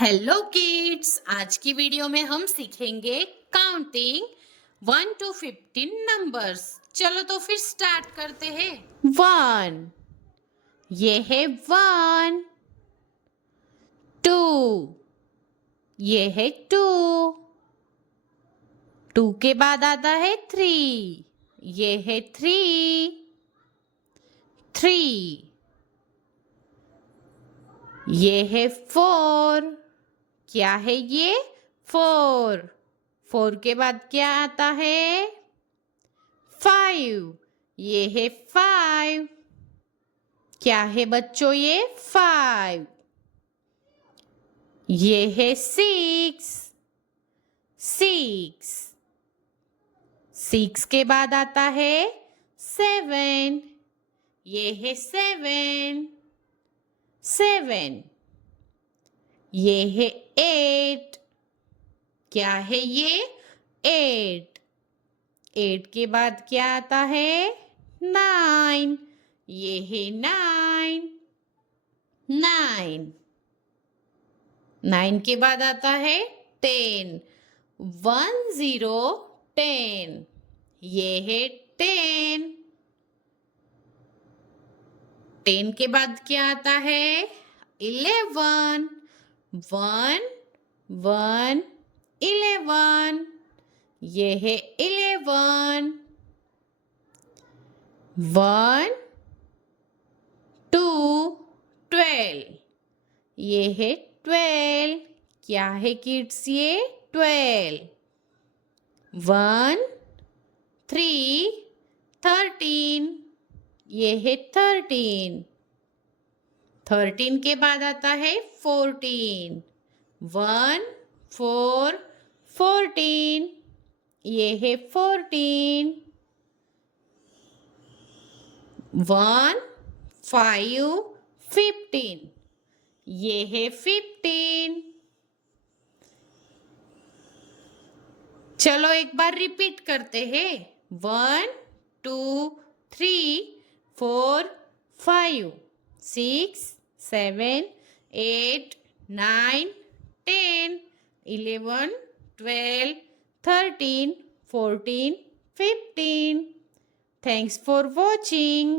Hello kids, आज की video में हम सीखेंगे काउंटिंग 1 to 15 नंबर्स। चलो तो फिर स्टार्ट करते हैं। 1, ये है 1। 2, ये है 2। 2 के बाद आता है 3, ये है 3। 3, ये है 4। क्या है ये? 4। 4 के बाद क्या आता है? 5। ये है 5। क्या है बच्चों ये? 5। ये है 6। 6। 6 के बाद आता है 7। ये है 7। 7। ये है 8। क्या है ये? 8। 8 के बाद क्या आता है? 9। ये है 9। 9। 9 के बाद आता है 10। 1 0 10। ये है 10। 10 के बाद क्या आता है? 11। 1 1 11। ये है 11। 1 2 12। ये है 12। क्या है किड्स ये? 12। 1 3 13। ये है 13। 13 के बाद आता है 14। 1 4 14। ये है 14। 1 5 15। ये है 15। चलो एक बार रिपीट करते हैं। 1 2 3 4 5 6 7 8 9 10 11 12 13 14 15. Thanks for watching.